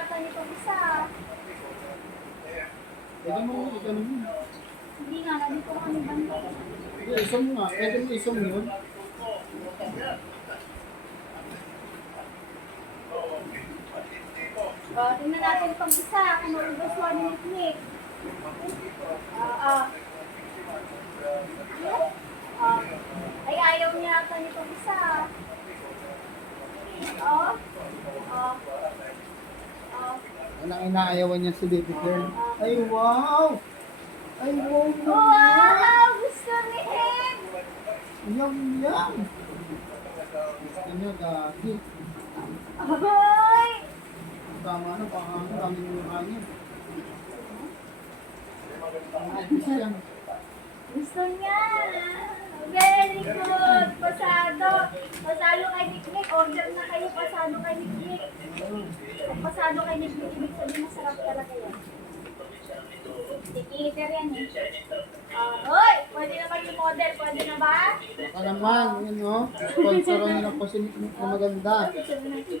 yata nitong isa. Pwede mo, ikaw naman. Hindi nga, nandito kami banda. Hindi, isang mo nga. Pwede mo isang yun. Tingnan natin pang isa. Kung magugustuhan ni Nick. Ay, ayaw niya ata nitong isa. Oh. Anong inaayawan niya si baby girl? Ay, wow! Ay, wow! Wow! Gusto ni Em! Yum, yum! Gusto niya, gagi. Ahoy! Tama na, baka ang daming mukha niya. Ay, yan. Gusto niya! Very good! Pasado! Pasado kay Nick. Order na kayo, pasado kay Nick. Kung pasado kay Nick, ibig sabihin masarap talaga yan. Tikiter yan eh. Hoy! Pwede na mag-model? Pwede na ba? Baka naman, yun o. Sponsor na ng pasimik na maganda. Picture natin.